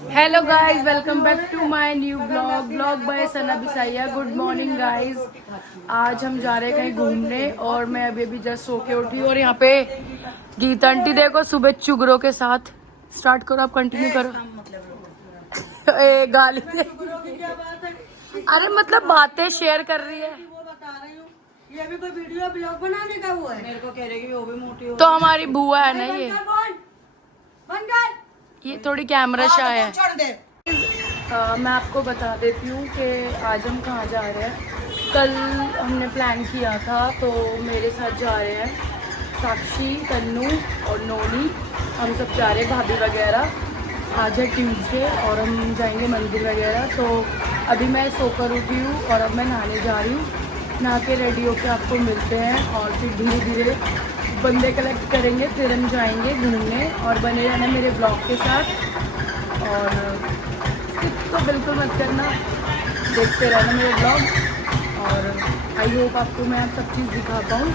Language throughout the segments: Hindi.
Hello guys, welcome back to my new blog by Sana Bisaiya. Good morning guys. आज हम जा रहे हैं कहीं घूमने और मैं अभी जस्ट सो के उठी और यहाँ पे गीता आंटी देखो सुबह चुगरों के साथ। स्टार्ट करो, आप कंटिन्यू करो। ए, गाली दे। अरे मतलब बातें शेयर कर रही है। ये भी कोई वीडियो ब्लॉग बनाने का हुआ है। मेरे को कह रही है कि वो भी मोटी हो। तो हमारी बुआ है ना ये थोड़ी कैमरा शाय है। मैं आपको बता देती हूँ कि आज हम कहाँ जा रहे हैं। कल हमने प्लान किया था तो मेरे साथ जा रहे हैं साक्षी, तन्नू और नोनी। हम सब जा रहे हैं, भाभी वगैरह। आज है ट्यूसडे और हम जाएंगे मंदिर वगैरह। तो अभी मैं सोकर उठी हूँ और अब मैं नहाने जा रही हूँ। नहा के रेडी होकर आपको मिलते हैं और फिर धीरे धीरे बंदे कलेक्ट करेंगे, फिर हम जाएंगे घूमने। और बने रहना मेरे ब्लॉग के साथ और स्किप तो बिल्कुल मत करना, देखते रहना मेरे ब्लॉग। और आई होप आपको मैं सब चीज़ दिखा पाऊँ।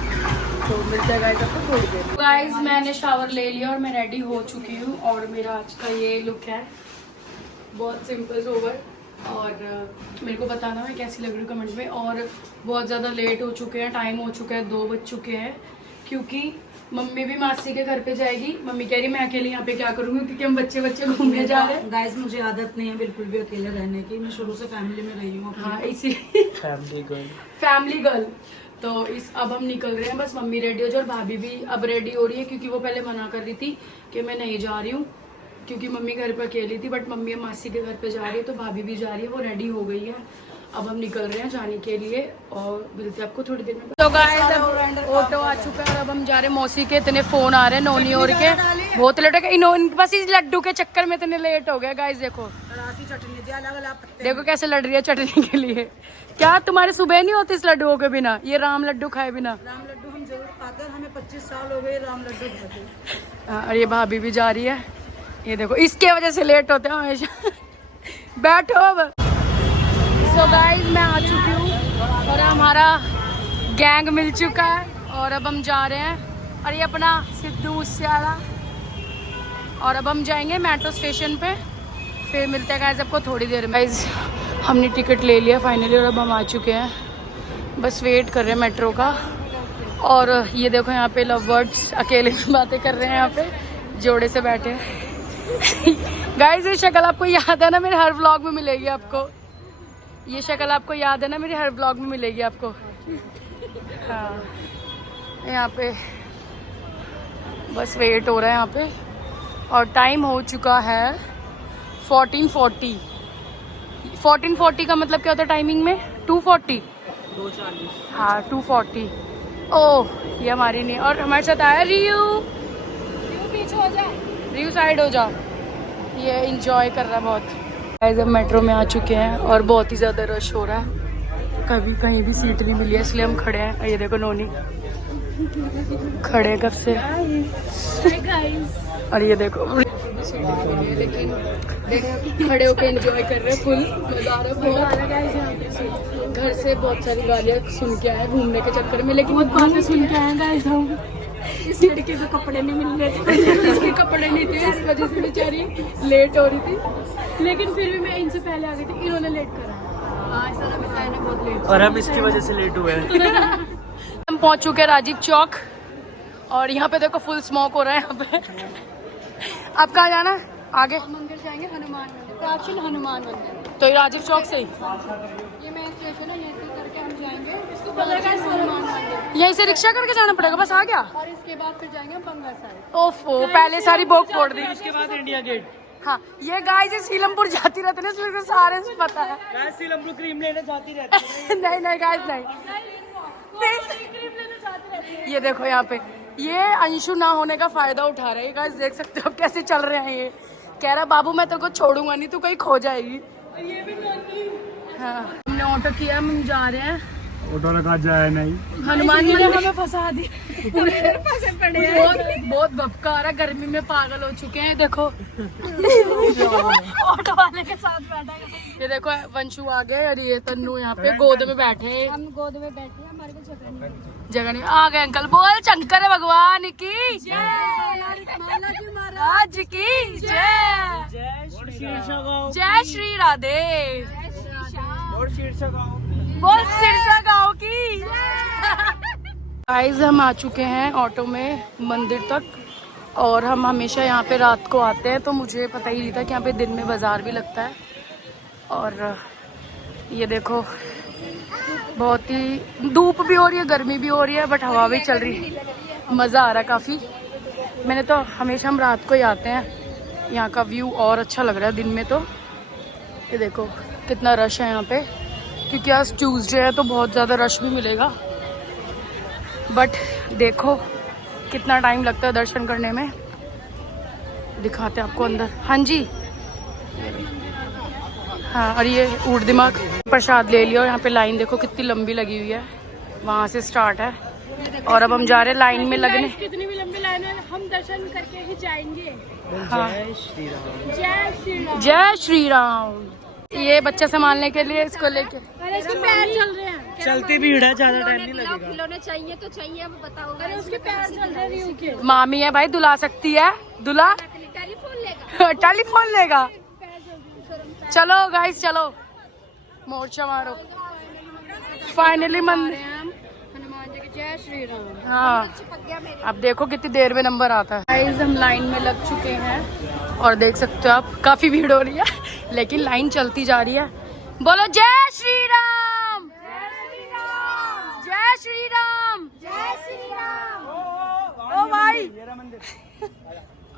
तो मिलते हैं गाइस आपको थोड़ी देर। गाइस मैंने शावर ले लिया और मैं रेडी हो चुकी हूँ और मेरा आज का ये लुक है, बहुत सिंपल सोवर। और मेरे को बताना मैं कैसी लग रही हूँ कमेंट में। और बहुत ज़्यादा लेट हो चुके हैं, टाइम हो चुका है, 2 बज चुके हैं क्योंकि मम्मी भी मासी के घर पे जाएगी। मम्मी कह रही मैं अकेले यहाँ पे क्या करूँगी क्योंकि हम बच्चे घूमने जा रहे हैं। गाइस मुझे आदत नहीं है बिल्कुल भी अकेले रहने की, मैं शुरू से फैमिली में रही हूँ। हाँ इसी फैमिली गर्ल। तो अब हम निकल रहे हैं, बस मम्मी रेडी हो जाए और भाभी भी अब रेडी हो रही है क्योंकि वो पहले मना कर रही थी कि मैं नहीं जा रही हूँ क्योंकि मम्मी घर पे अकेली थी। बट मम्मी मासी के घर पे जा रही है तो भाभी भी जा रही है, वो रेडी हो गई है। अब हम निकल रहे हैं जाने के लिए और मिलते हैं आपको थोड़ी देर में। तो गाइस अब ऑटो आ चुका है और अब हम जा रहे हैं। मौसी के इतने फोन आ रहे हैं, नोनी और के बहुत लेट हो गए। बस इस लड्डू के चक्कर में इतने लेट हो गए। गाइस देखो देखो कैसे लड़ रही है चटनी के लिए। क्या तुम्हारे सुबह नहीं होती इस लड्डुओं के बिना? ये राम लड्डू खाए बिना। राम लड्डू हम जरूर खाते हैं, हमें 25 साल हो गए राम लड्डू खाते। और ये भाभी भी जा रही है, ये देखो इसके वजह से लेट होते हैं हमेशा। बैठो अब। सो गाइस मैं आ चुकी हूँ और हमारा गैंग मिल चुका है और अब हम जा रहे हैं। और ये अपना सिद्धू उससे आ रहा। और अब हम जाएंगे मेट्रो स्टेशन पे, फिर मिलते हैं गाइस आपको थोड़ी देर में। गाइस हमने टिकट ले लिया फाइनली और अब हम आ चुके हैं, बस वेट कर रहे हैं मेट्रो का। और ये देखो यहाँ पे लव बर्ड्स अकेले में बातें कर रहे हैं, यहाँ पे जोड़े से बैठे हैं। गाइस ये शक्ल आपको याद है ना, मेरे हर व्लॉग में मिलेगी आपको। ये शक्ल आपको याद है ना, मेरी हर ब्लॉग में मिलेगी आपको। हाँ यहाँ पे बस वेट हो रहा है यहाँ पे और टाइम हो चुका है 14:40। 14:40 का मतलब क्या होता है टाइमिंग में? 2:40। हाँ 2:40। ओह ये हमारी नहीं। और हमारे साथ आया रियू। पीछे हो जा, रियू साइड हो जा। ये इंजॉय कर रहा है बहुत। गाइस अब मेट्रो में आ चुके हैं और बहुत ही ज़्यादा रश हो रहा है, कभी कहीं भी सीट नहीं मिली है इसलिए हम खड़े हैं। ये देखो नोनी खड़े कब से। और ये देखो लेकिन खड़े होके एंजॉय कर रहे हैं, फुल मजा आ रहा है। घर से बहुत सारी गालियाँ सुन के आए घूमने के चक्कर में, लेकिन बहुत बातें सुन के आए गाइस हम। इस लड़के को कपड़े नहीं मिल रहे थे, इसके कपड़े नहीं थे, इस वजह से बेचारी लेट हो रही थी। लेकिन फिर भी मैं इनसे पहले आ गई थी, इन्होंने लेट करा। ने बहुत लेट और हम इसकी वजह से लेट हुए हैं। हम पहुंच चुके हैं राजीव चौक और यहाँ पे देखो फुल स्मोक हो रहा है यहाँ पे। आप कहाँ जाना है? आगे मंदिर जाएंगे, हनुमान मंदिर, प्राचीन हनुमान मंदिर। तो ये राजीव चौक से ही ये मेन स्टेशन है, यहीं करके हम जाएंगे। इसको हनुमान मंदिर, यहीं से रिक्शा करके जाना पड़ेगा, बस आ गया। और इसके बाद फिर जाएंगे बंगा साइड। ओफो पहले सारी बोक फोड़ दी। उसके बाद इंडिया गेट। हाँ ये गाय से सीलमपुर जाती रहती है इसलिए सारे से पता है। सीलमपुर क्रीम लेने जाती रहती है। नहीं गाइस नहीं। ये देखो यहाँ पे ये अंशु ना होने का फायदा उठा रहा है। गाइस देख सकते हो कैसे चल रहे हैं। ये कह रहा बाबू मैं तेरे को छोड़ूंगा नहीं, तू कहीं खो जाएगी। ये भी हाँ हमने ऑटो किया, हम जा रहे हैं। ऑटो लगा जाए नहीं, हनुमान मंदिर हमें फंसा दी, पूरे फंसे पड़े हैं। बहुत भपका आ रहा, गर्मी में पागल हो चुके हैं। देखो ऑटो वाले के साथ बैठा है। ये देखो वंशु आ गए और ये तन्नू यहाँ पे गोद में बैठे हैं। हम गोद में बैठे हैं, हमारे को जगह नहीं आ गए अंकल। बोल शंकर भगवान की जय, महाराज की जय, जय श्री राधे, बोल सिरसा गाँव की। गाइस हम आ चुके हैं ऑटो में मंदिर तक और हम हमेशा यहाँ पे रात को आते हैं तो मुझे पता ही नहीं था कि यहाँ पे दिन में बाजार भी लगता है। और ये देखो बहुत ही धूप भी हो रही है, गर्मी भी हो रही है, बट हवा भी चल रही है, मज़ा आ रहा है काफ़ी। मैंने तो हमेशा हम रात को ही आते हैं, यहाँ का व्यू और अच्छा लग रहा है दिन में। तो ये देखो कितना रश है यहाँ पे, क्योंकि आज ट्यूसडे है तो बहुत ज़्यादा रश भी मिलेगा। बट देखो कितना टाइम लगता है दर्शन करने में, दिखाते हैं आपको अंदर। हाँ जी, हाँ। और ये ऊट दिमाग प्रसाद ले लिया और यहाँ पे लाइन देखो कितनी लंबी लगी हुई है, वहाँ से स्टार्ट है और अब हम जा रहे हैं लाइन में लगने। कितनी भी लंबी लाइन है, हम दर्शन करके ही जाएंगे। हाँ, जय श्री राम। जय श्री राम। जय श्री राम। ये बच्चा संभालने के लिए इसको लेके अरे इसके पैर चल रहे हैं, चलती भीड़ है, ज्यादा टाइम नहीं लगेगा। खिलौने चाहिए तो चाहिए, अब बताओ। अरे उसके पैर चल रहे हैं के। मामी है भाई, दुला सकती है, दुला टेलीफोन लेगा। टेलीफोन लेगा। चलो गाइस चलो, मोर्चा मारो। फाइनली मंदिर। हनुमान जी की जय श्री राम। हाँ, अब देखो कितनी देर में नंबर आता है। गाइस हम लाइन में लग चुके हैं और देख सकते हो आप काफी भीड़ हो रही है, लेकिन लाइन चलती जा रही है। बोलो जय श्री राम, जय श्री राम, जय श्री राम, जय श्री राम। ओ भाई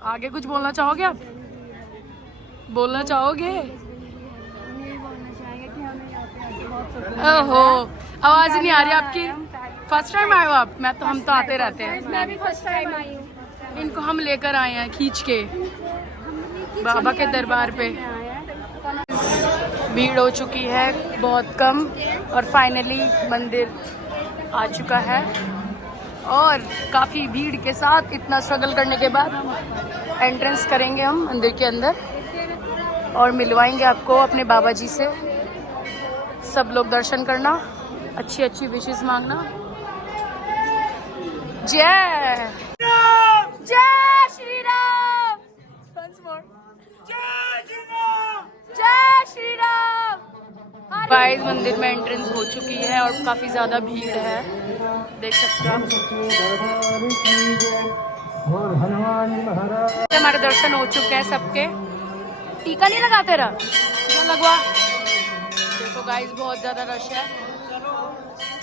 आगे कुछ बोलना चाहोगे आप? बोलना चाहोगे? ओहो, आवाज नहीं आ रही आपकी। फर्स्ट टाइम आए हो आप? हम तो आते रहते हैं। मैं भी फर्स्ट टाइम आई हूँ। इनको हम लेकर आए हैं खींच के बाबा के दरबार पे। भीड़ हो चुकी है बहुत कम और फाइनली मंदिर आ चुका है। और काफ़ी भीड़ के साथ इतना स्ट्रगल करने के बाद एंट्रेंस करेंगे हम मंदिर के अंदर और मिलवाएंगे आपको अपने बाबा जी से। सब लोग दर्शन करना, अच्छी अच्छी विशेष मांगना। जय जय श्री राम, जय श्री राम। गाइस मंदिर में एंट्रेंस हो चुकी है और काफी ज्यादा भीड़ है, देख सकते हो आप। हमारे दर्शन हो चुके हैं सबके। टीका नहीं लगा तेरा? लगवा। देखो गाइस बहुत ज्यादा रश है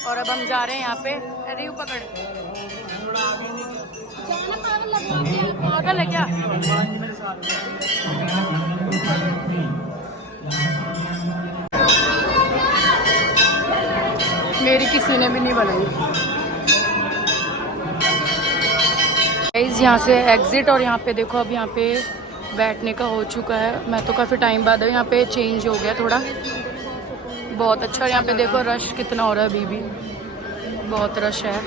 और अब हम जा रहे हैं यहाँ पे। अरे पकड़, पागल है क्या? मेरी किसी ने भी नहीं बनाई। गाइस यहाँ से एग्जिट और यहाँ पे देखो अब यहाँ पे बैठने का हो चुका है। मैं तो काफ़ी टाइम बाद यहाँ पे चेंज हो गया थोड़ा, बहुत अच्छा। यहाँ पे देखो रश कितना हो रहा है, अभी भी बहुत रश है,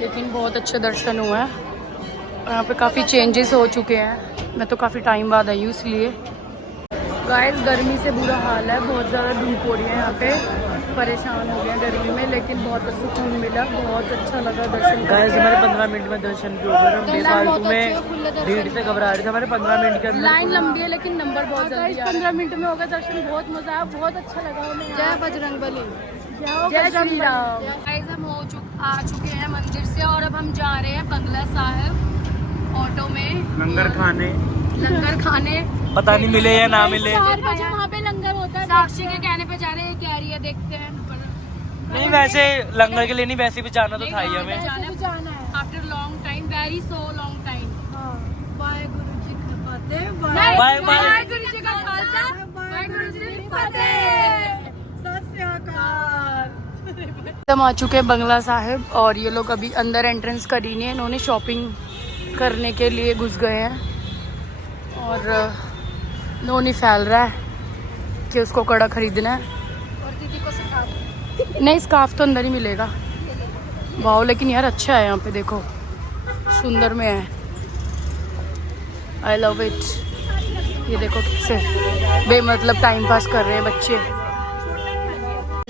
लेकिन बहुत अच्छे दर्शन हुआ है। और यहाँ पे काफ़ी चेंजेस हो चुके हैं। मैं तो काफ़ी टाइम बाद आई हूँ इसलिए। गाइस गर्मी से बुरा हाल है, बहुत ज़्यादा धूप हो रही है यहाँ पे, परेशान हो गए गर्मी में, लेकिन बहुत सुकून मिला, बहुत अच्छा लगा दर्शन गाइस करके। हमारे 15 मिनट में दर्शन भी हो गए। हम बेफालतू में भीड़ से घबरा रहे थे। हमारे 15 मिनट के अंदर लाइन लंबी है लेकिन नंबर बहुत जल्दी आ रहा है। 15 मिनट में होगा दर्शन, बहुत मजा आया, बहुत अच्छा लगा हमें। जय बजरंग बली, जय श्री राम। गाइस हम आ चुके हैं मंदिर से और अब हम जा रहे हैं बंगला साहिब ऑटो में लंगर खाने। लंगर खाने पता नहीं मिले या ना मिले। 4 बजे वहाँ पे लंगर होता है। साक्षी के कहने पे जा रहे हैं, कह रही है देखते हैं। नहीं वैसे लंगर के लिए नहीं, वैसे भी जाना तो था ही हमें। जाना है after long time, very so long time. Bye guru ji की फतेह। Bye bye. गुरु जी का खालसा, बाय गुरु जी की फतेह। सत श्री अकाल। हम आ चुके हैं बंगला साहिब और ये लोग अभी अंदर एंट्रेंस करी नहीं है, इन्होंने शॉपिंग करने के लिए घुस गए हैं और नोनी फैल रहा है कि उसको कड़ा खरीदना है। और दीदी को सिखा नहीं, स्कार्फ तो अंदर ही मिलेगा। वाह, लेकिन यार अच्छा है यहाँ पे, देखो सुंदर में है। I love it. ये देखो कैसे बेमतलब टाइम पास कर रहे हैं बच्चे।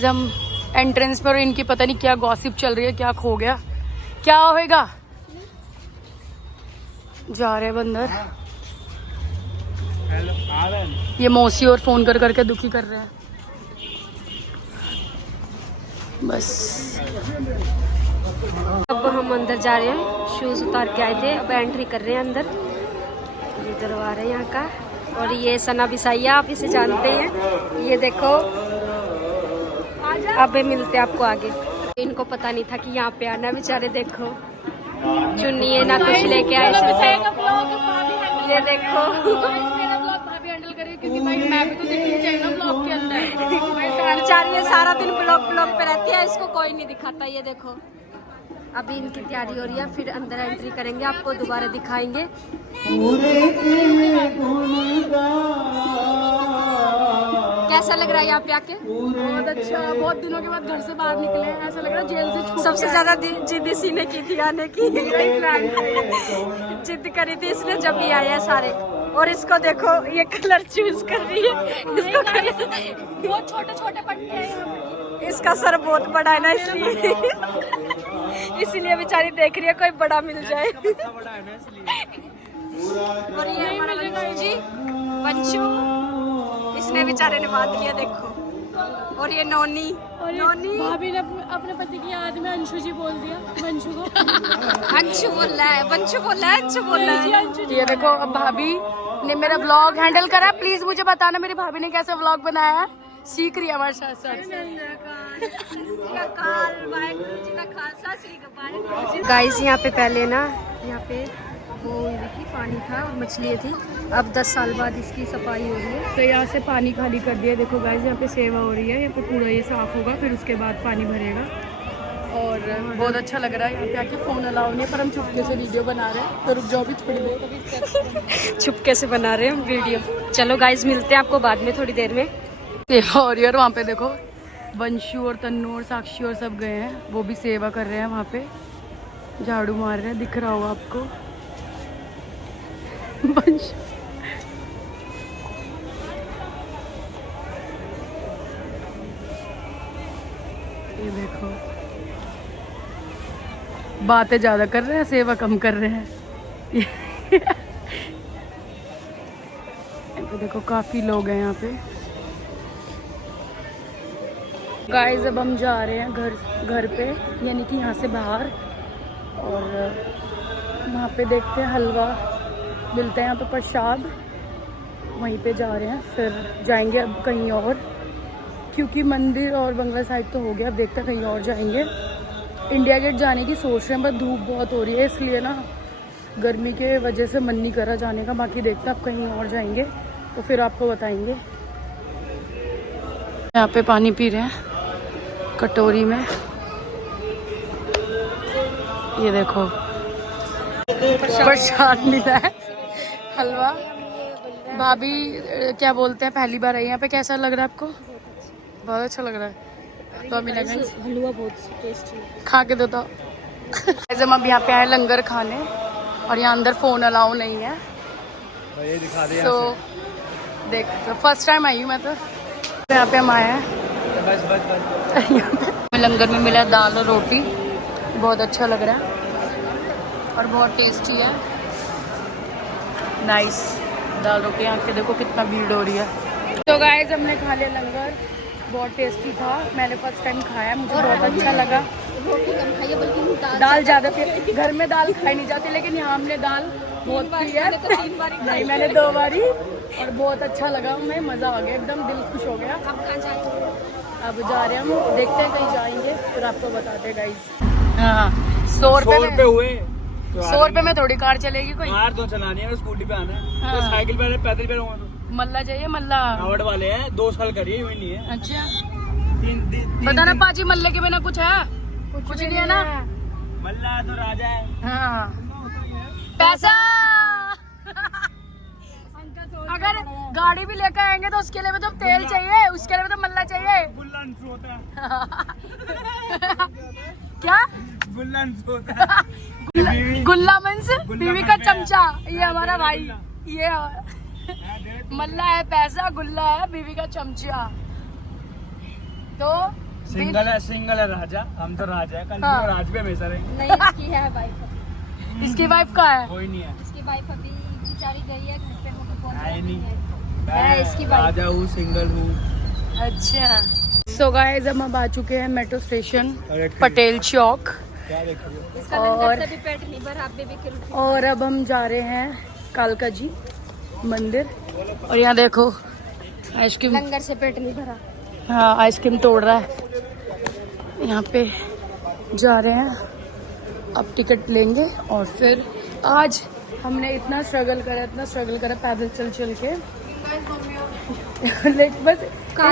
हम एंट्रेंस पर, इनकी पता नहीं क्या गॉसिप चल रही है, क्या खो गया, क्या होएगा। जा रहे हैं बंदर। ये मौसी और फोन कर करके दुखी कर रहे हैं बस। अब हम अंदर जा रहे हैं, शूज उतार के आए थे, अब एंट्री कर रहे हैं अंदर। ये दरबार है यहाँ का। और ये सना बिसाइया, आप इसे जानते हैं। ये देखो, अब मिलते हैं आपको आगे। इनको पता नहीं था कि यहाँ पे आना, बेचारे देखो चुन्नी है ना कुछ लेके आए। ये देखो भाभी हैंडल करिए, क्योंकि भाई मैं भी तो दिखनी चाहिए ना ब्लॉग के अंदर। बेचारी ये सारा दिन ब्लॉग पे रहती है, इसको कोई नहीं दिखाता। ये देखो, अभी इनकी तैयारी हो रही है, फिर अंदर एंट्री करेंगे, आपको दोबारा दिखाएंगे। कैसा लग रहा है यहाँ पे आके? बहुत अच्छा, बहुत दिनों के बाद घर से बाहर निकले हैं, ऐसा लग रहा है जेल से छूट। सबसे ज्यादा जिद इसी ने की थी आने की। जिद करी थी इसने, जब भी आया सारे। और इसको देखो, ये कलर चूज कर रही है। इसको बहुत छोटे छोटे पट्टे हैं यहाँ पे। इसका सर बहुत बड़ा है ना, इसलिए बेचारी देख रही है कोई बड़ा मिल जाए। और ये हमारा जी वंशु, इसने बेचारे ने बात लिया देखो। और ये नोनी, भाभी ने अपने पति की याद में अंशु जी बोल दिया वंशु को। अंशु बोल रहा है, वंशु बोल रहा है, अंशु बोल रहा है। ये देखो, अब भाभी ने मेरा व्लॉग हैंडल करा। प्लीज मुझे बताना मेरी भाभी ने कैसे व्लॉग बनाया है। सीख रही है हमारे साथ साथ। गाइस यहाँ पे पहले ना, यहाँ पे वो देखिए पानी था और मछलियाँ थी। अब 10 साल बाद इसकी सफाई हो रही है। तो यहाँ से पानी खाली कर दिया। देखो गाइस, यहाँ पे सेवा हो रही है, यहाँ पे पूरा ये साफ होगा, फिर उसके बाद पानी भरेगा। और बहुत अच्छा लग रहा है यहाँ पे आके। फोन अलाउ नहीं है, पर हम चुपके से वीडियो बना रहे हैं, तो रुक जाओ भी थोड़ी देर। छुपके से बना रहे हैं हम वीडियो। चलो गाइस, मिलते हैं आपको बाद में थोड़ी देर में। और यार वहाँ पे देखो, वंशु और तन्नू और साक्षी और सब गए हैं, वो भी सेवा कर रहे हैं वहाँ पे, झाड़ू मार रहे हैं। दिख रहा होगा आपको वंशु। ये देखो, बातें ज्यादा कर रहे हैं, सेवा कम कर रहे हैं। तो देखो, काफी लोग हैं यहाँ पे। गाइस, अब हम जा रहे हैं घर पे, यानी कि यहाँ से बाहर। और वहाँ पे देखते हैं, हलवा मिलते हैं यहाँ पे, प्रसाद, वहीं पे जा रहे हैं। फिर जाएंगे अब कहीं और, क्योंकि मंदिर और बंगला साइड तो हो गया। अब देखते हैं कहीं और जाएंगे। इंडिया गेट जाने की सोच रहे हैं, पर धूप बहुत हो रही है, इसलिए ना गर्मी के वजह से मन नहीं कर रहा जाने का। बाकी देखते हैं, अब कहीं और जाएंगे तो फिर आपको बताएंगे। यहाँ पे पानी पी रहे हैं कटोरी में। ये देखो, प्रसाद मिला है, हलवा। भाभी क्या बोलते हैं, पहली बार आई यहाँ पे, कैसा लग रहा है आपको? बहुत अच्छा लग रहा है। तो अभी हलवा बहुत टेस्टी, खा के देता। हम अब यहाँ पे आए लंगर खाने, और यहाँ अंदर फोन अलाउ नहीं है। तो ये दिखा दे। तो देख, फर्स्ट टाइम आई हूँ मैं, तो यहाँ पे हम आए हैं। बस लंगर में मिला दाल और रोटी, बहुत अच्छा लग रहा है और बहुत टेस्टी है। नाइस दाल रोटी। यहाँ के देखो कितना भीड़ हो रही है। तो गाइस, हमने खा लिया लंगर, बहुत टेस्टी था। मैंने फर्स्ट टाइम खाया, मुझे बहुत अच्छा लगा। रोटी कम खाइए, बल्कि दाल ज़्यादा पी, घर में दाल खाई नहीं जाती, लेकिन यहाँ हमने दाल बहुत पी है। नहीं, मैंने 2 बारी, और बहुत अच्छा लगा हमें, मज़ा आ गया, एकदम दिल खुश हो गया। अब जा रहे हैं हम, देखते हैं कहीं जाएंगे, फिर आपको बताते हैं गाइस। हाँ, 100 रुपये हुए। 100 रुपये में थोड़ी कार चलेगी कोई। कार तो चलानी है, स्कूटी पे आना है। हाँ। तो साइकिल पे पैदल पे रहूंगा तो। मल्ला चाहिए, मल्ला। कावड़ वाले हैं, 2 साल करिए, यूं नहीं है। अच्छा, 3 पता ना पाजी, मल्ले के बिना कुछ है? कुछ नहीं है ना। मल्ला तो राजा है। हाँ, पैसा। अगर गाड़ी भी लेकर आएंगे तो उसके लिए भी तो तेल चाहिए, उसके लिए भी तो मल्ला चाहिए। बुल्लंस होता है। क्या? बुल्लंस होता है। गुल्ला मंस, बीवी का चमचा। ये हमारा भाई, ये मल्ला है पैसा, गुल्ला है बीवी का चमचा। तो सिंगल है राजा, हम तो राजा है, कल हाँ। राज पे हमेशा रहेंगे। नहीं, इसकी है वाइफ। इसकी वाइफ का है? कोई नहीं है, इसकी वाइफ अभी बेचारी गई है घर पे, मुझे फोन है नहीं। है इसकी वाइफ। राजा हूँ, सिंगल हूँ। अच्छा। सो गाइस हम अब आ चुके हैं मेट्रो स्टेशन अरे पटेल चौक, क्या देखोगे? इसका और- लंगर से भी पेट नहीं भरा, आप भी खिल। और अब हम जा रहे हैं कालका जी मंदिर। और यहाँ देखो आइसक्रीम, लंगर से पेट नहीं भरा। हाँ आइसक्रीम तोड़ रहा है। यहाँ पे जा रहे हैं, अब टिकट लेंगे और फिर आज हमने इतना स्ट्रगल करा पैदल चल चल के लेकिन बस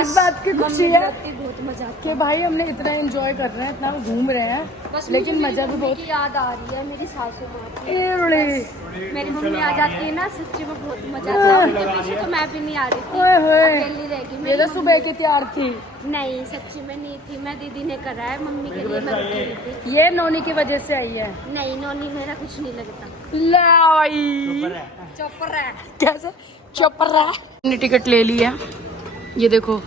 इस बात की खुशी है बहुत मजा आता कि भाई हमने इतना एंजॉय कर रहे हैं, इतना घूम रहे हैं, है। बस लेकिन मुझे मजा भी मेरी बहुत। मम्मी की याद आ रही है, मेरी सासू माँ की। एवढे। मेरी मम्मी आ जाती है ना, सच्ची में बहुत मजा आता है। उनके पीछे तो मैं भी नहीं आ रही थी, ओए होए, अकेली रह गई। ये तो सुबह की तैयार थी। नहीं, सच्ची में नहीं थी मैं, दीदी ने करा है मम्मी के लिए, मैं रुकी नहीं थी। ये नोनी की वजह से आई है। नहीं, नोनी मेरा कुछ नहीं लगता। लाई चौपर है। कैसे चौपरा। हमने टिकट ले ली है, ये देखो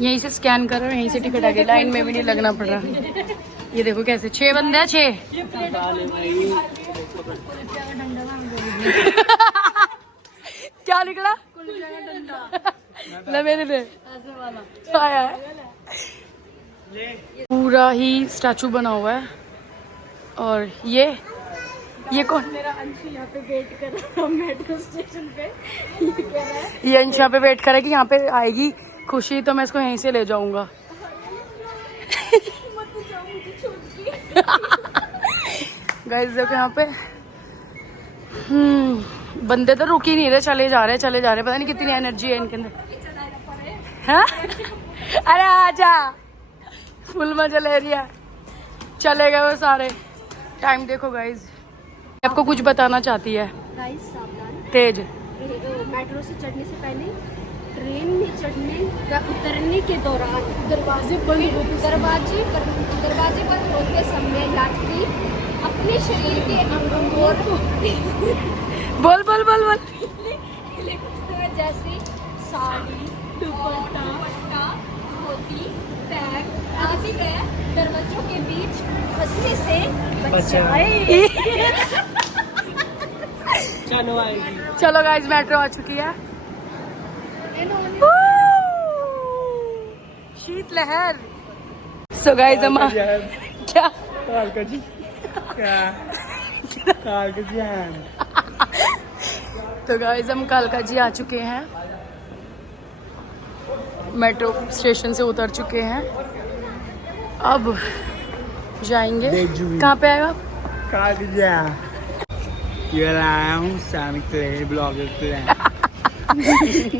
यहीं से स्कैन करो, यहीं से टिकट आ गई, लाइन में भी नहीं लगना पड़ रहा। ये देखो कैसे 6 बंदे हैं, 6। क्या निकला? ले मेरे लिए आया है। पूरा ही स्टैचू बना हुआ है। और ये कौन? मेरा अंशु यहाँ पे वेट कर रहा है मेट्रो स्टेशन पे। ये कह रहा है ये अंशा पे वेट करे कि यहाँ पे आएगी खुशी तो मैं इसको यहीं से ले जाऊंगा। गाइस देखो यहाँ पे बंदे तो रुक ही नहीं रहे, चले जा रहे, पता नहीं कितनी एनर्जी है इनके अंदर। हाँ? अरे आजा, फुल मजा ले रही है। चले गए वो सारे। टाइम देखो गाइस, आपको कुछ बताना चाहती है। गाइस सावधान, तेज मेट्रो से चढ़ने से पहले ट्रेन में चढ़ने या उतरने के दौरान दरवाजे बंद होते समय यात्री अपने शरीर के अंगों और बोल जैसे साड़ी, दुपट्टा, धोती, बैग आदि में दरवाजों के बीच फंसने से बचाएं। चलो गाइस मेट्रो आ चुकी है। शीत लहर। सो गाइस हम क्या कालका जी तो गाइस हम कालका जी आ चुके हैं, मेट्रो स्टेशन से उतर चुके हैं। अब जाएंगे कहाँ पे आएगा?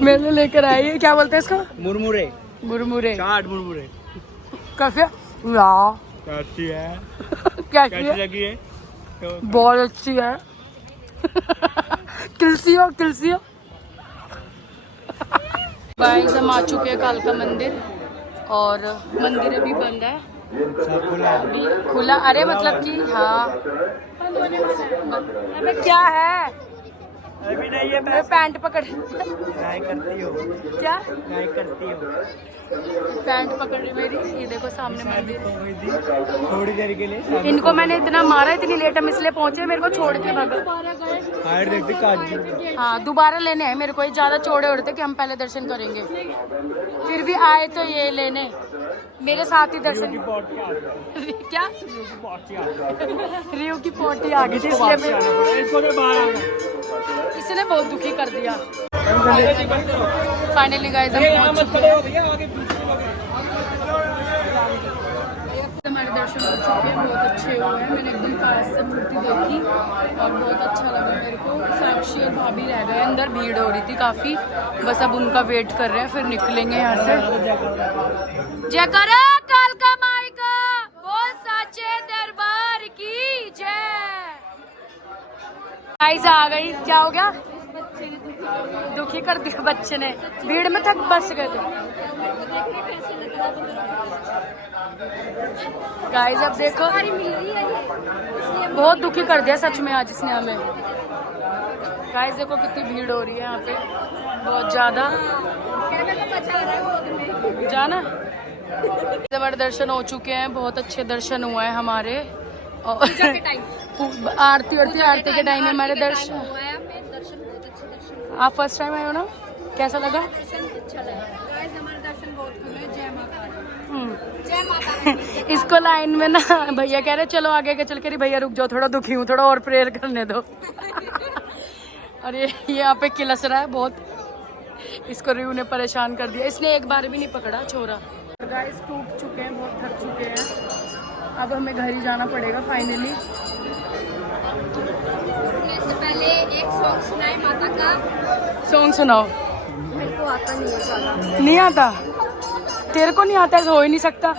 मेले लेकर आई है, क्या बोलते हैं इसको? मुरमुरे, मुरमुरे। चाट मुरमुरे। कैसे वाह कैसी है? कैसी कैसी है? लगी है? बहुत अच्छी है। किलसियो गाइस हम आ चुके हैं कालका मंदिर और मंदिर अभी बंद है, अभी खुला। अरे मतलब कि हाँ अबे क्या है? अभी नहीं है, मैं पैंट पकड़ नहीं करती हो, क्या नहीं करती हो। पैंट पकड़ रही मेरी। ये देखो सामने मंदिर। थोड़ी देर के लिए इनको मैंने इतना मारा, इतनी लेट हम इसलिए पहुंचे, मेरे को छोड़ के भागा। हाइट देखते काजू। हाँ दोबारा लेने आए मेरे को, ये ज्यादा चौड़े हो रहे थे कि हम पहले दर्शन करेंगे, फिर भी आए तो ये लेने मेरे साथ ही दर्शन। क्या रियो की पोटी आ गई थी इसलिए इसने बहुत दुखी कर दिया। फाइनली गाइस हम पहुंच चुके हैं। हमारे दर्शन हो चुके हैं, बहुत अच्छे हुए हैं। मैंने एकदम पास से मूर्ति देखी और बहुत अच्छा लगा मेरे को। साक्षी और भाभी रह गए अंदर, भीड़ हो रही थी काफ़ी, बस अब उनका वेट कर रहे हैं, फिर निकलेंगे यहाँ से। जयकारा कालका माई का, बोल साचे दरबार की जय। गाइस आ गई, क्या हो गया? दुखी कर दिया बच्चे ने, भीड़ में तक बस गए थे। गाइस अब देखो, बहुत दुखी कर दिया सच में आज इसने हमें। गाइस देखो कितनी भीड़ हो रही है यहाँ पे। बहुत ज्यादा जाना। बड़े दर्शन हो चुके हैं, बहुत अच्छे दर्शन हुए हैं हमारे। और आरती के टाइम में हमारे दर्शन। आप फर्स्ट टाइम आए हो ना, कैसा लगा? इसको लाइन में ना भैया कह रहे चलो आगे के चल के, भैया रुक जाओ थोड़ा दुखी हूँ, थोड़ा और प्रेयर करने दो। और ये यहाँ पे किलस रहा है बहुत, इसको रियू ने परेशान कर दिया, इसने एक बार भी नहीं पकड़ा छोरा। गाइस टूट चुके हैं, बहुत थक चुके हैं, अब हमें घर ही जाना पड़ेगा फाइनली। से पहले एक सॉन्ग सुनाए माता का। सॉन्ग सुनाओ। मेरे को आता नहीं है साला। नहीं आता? तेरे को नहीं आता ऐसा हो ही नहीं सकता।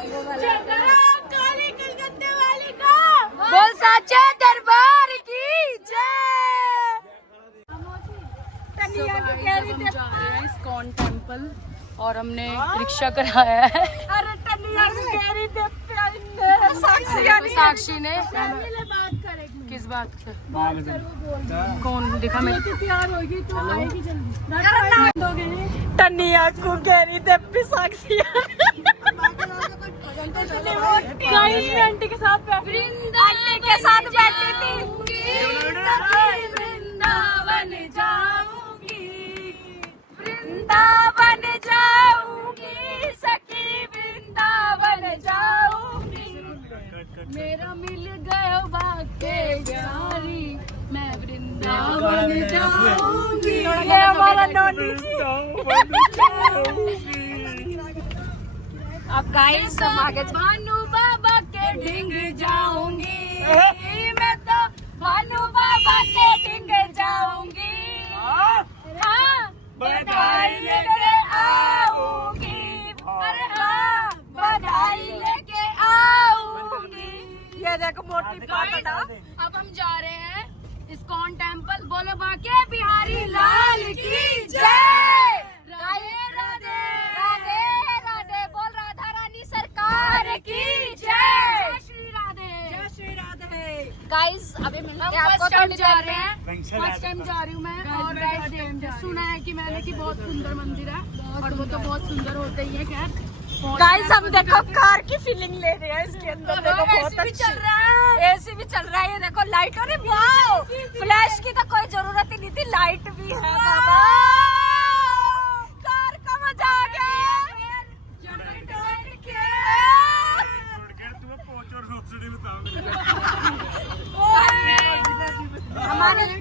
बोल साचे दरबार की जय। हम जा रहे हैं इस्कॉन टेम्पल और हमने रिक्शा कराया है। साक्षी ने किस बात से? कौन दिखा? मैं तैयार होगी तो आएगी जल्दी। टनिया को कह रही थी साक्षी आंटी के साथ बैठी थी। वृंदावन जाऊंगी, वृंदावन जाऊंगी, सखी वृंदावन जाऊंगी, मेरा मिल गया वाके यारी, मैं वृंदावन जाऊंगी। ये हमारा नोनी जी। अब गाइस हम आगे भानु बाबा के ढिंग जाऊंगी, मैं तो भानु बाबा के ढिंग जाऊंगी। हाँ, बधाई लेके आऊंगी, अरे हाँ बधाई लेके आऊंगी। ये देखो मोटी बात। अब हम जा रहे हैं इस्कॉन टेम्पल। बोलो बाके बिहारी लाल की जय। राधे राधे राधे राधे, बोल राधा रानी सरकार की जय। जय श्री राधे, जय श्री राधे। गाइस अभी मिलते हैं आपको। आपको थोड़ी जा देर रहे में। हैं, फर्स्ट टाइम जा रही हूँ मैं। और सुना है कि मैंने कि बहुत सुंदर मंदिर है, और वो तो बहुत सुंदर होते ही है। खैर गाइस हम देखो कार की फीलिंग ले रहे हैं इसके अंदर। देखो बहुत भी चल रहा है, एसी भी चल रहा है। ये देखो लाइट, अरे वाओ, फ्लैश की तो कोई जरूरत ही नहीं थी, लाइट भी है बाबा। कार का मजा आ गया। हमारे आंटी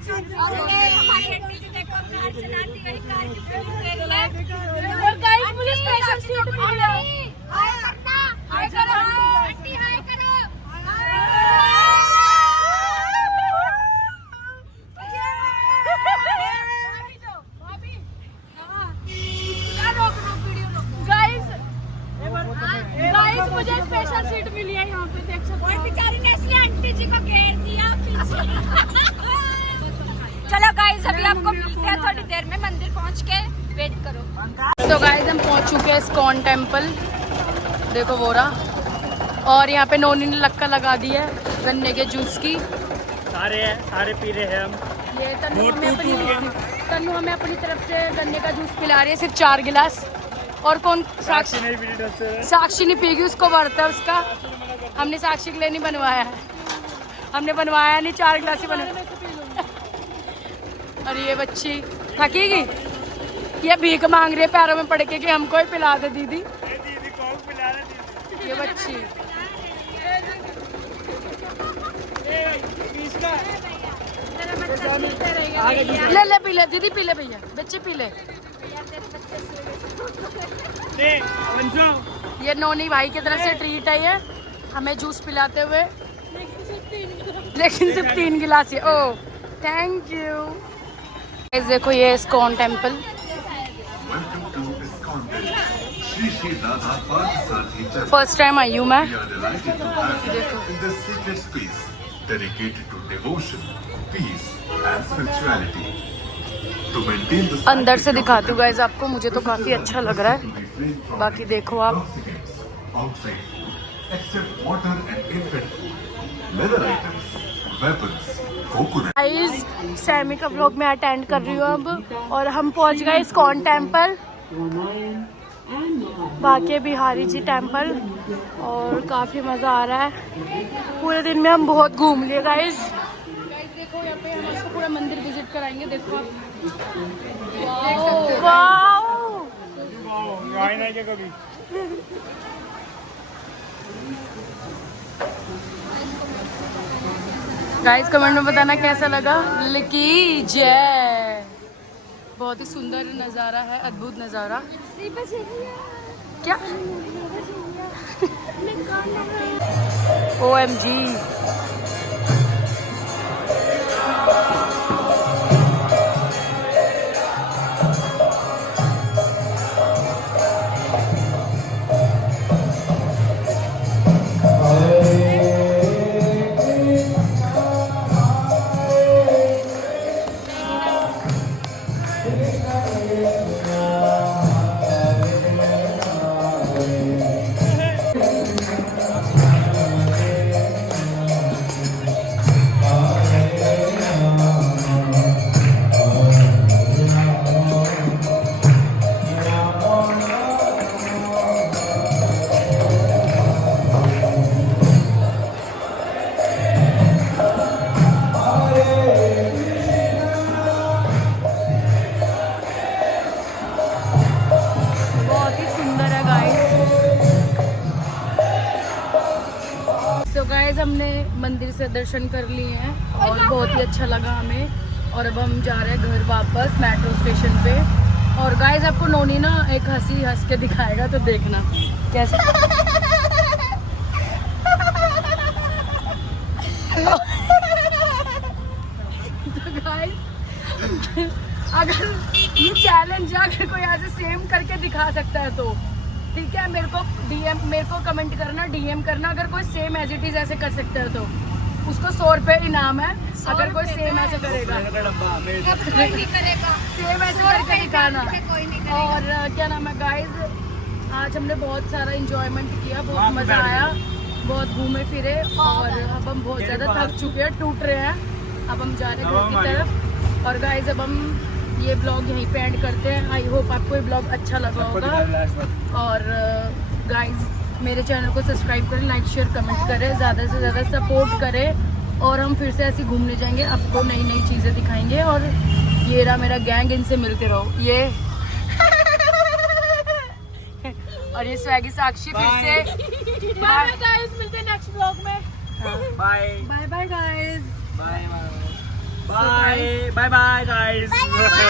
जी देखो कार चलाती है, कार की फीलिंग ले रही है। और गाइस मुझे स्पेशल सीट मिल गया। हाय करना, हाय करो आंटी, हाय करो। गाइस मुझे स्पेशल सीट मिली है यहाँ पे, देख सकते हो। बेचारी ने इसलिए आंटी जी को घेर दिया चलो गाइस अभी आपको मिलते हैं थोड़ी देर में, मंदिर पहुँच के वेट करो। तो गाइस हम पहुँच चुके हैं इस्कॉन टेम्पल। देखो वो रहा, और यहाँ पे नोनी ने लक्का लगा दी है गन्ने के जूस की। सारे पी रहे हैं हम। ये तन्नू हमें अपनी तरफ से गन्ने का जूस पिला रही है, सिर्फ 4 गिलास। और कौन? साक्षी नहीं पीगी, उसको बढ़ता है उसका। हमने साक्षी के लिए नहीं बनवाया है, हमने बनवाया नहीं, 4 गिलास ही बनवाया। और ये बच्ची थकेगी, ये भीख मांग रही है पैरों में पड़ के कि हमको ही पिला दे दीदी। ये बच्ची ले पी ले दीदी, पी ले भैया, बच्चे पी ले। ये नोनी भाई की तरफ से ट्रीट है ये, हमें जूस पिलाते हुए, लेकिन सिर्फ 3 गिलास है। Oh thank you. देखो ये ISKCON temple. First time I हूँ मैं। अंदर से दिखाती हूँ गाइस आपको, मुझे तो काफी अच्छा लग रहा है, बाकी देखो आप। except water and infant food, leather items, weapons, guys Sami का व्लॉग मैं अटेंड कर रही हूँ अब, और हम पहुँच गए ISKCON temple, Banke Bihari ji temple, और काफ़ी मज़ा आ रहा है। पूरे दिन में हम बहुत घूम लिए गाइस। देखो यहाँ पे हम आपको पूरा मंदिर विजिट कराएंगे। देखो आप, वाओ गाइस कमेंट में बताना कैसा लगा। लिकी जय, बहुत ही सुंदर नज़ारा है, अद्भुत नज़ारा। क्या OMG। हमने मंदिर से दर्शन कर लिए हैं और बहुत ही अच्छा लगा हमें, और अब हम जा रहे हैं घर वापस मेट्रो स्टेशन पे। और गाइस आपको नोनी ना एक हंसी हंस के दिखाएगा, तो देखना कैसे। तो गाइस अगर ये चैलेंज है, अगर कोई ऐसे सेम करके दिखा सकता है तो ठीक है, मेरे को कमेंट करना, DM करना। अगर कोई सेम एज इट इज ऐसे कर सकता है तो उसको 100 रुपये इनाम है। अगर कोई सेम ऐसे करेगा, सेम ऐसे करके दिखाना। और क्या नाम है गाइस, आज हमने बहुत सारा इंजॉयमेंट किया, बहुत मज़ा आया, बहुत घूमे फिरे, और अब हम बहुत ज़्यादा थक चुके हैं, टूट रहे हैं। अब हम जा रहे हैं घर की तरफ। और गाइस अब हम ये ब्लॉग यहीं पे एंड करते हैं। आई होप आपको ये ब्लॉग अच्छा लगा होगा। और गाइस मेरे चैनल को सब्सक्राइब करें, लाइक शेयर कमेंट करें, ज़्यादा से ज़्यादा सपोर्ट करें। और हम फिर से ऐसे घूमने जाएंगे, आपको नई नई चीज़ें दिखाएंगे। और ये रहा मेरा गैंग, इनसे मिलते रहो। ये और ये स्वैगी साक्षी फिर से। बाय गाइस, मिलते हैं नेक्स्ट ब्लॉग में। Bye bye bye guys. Bye bye bye bye guys.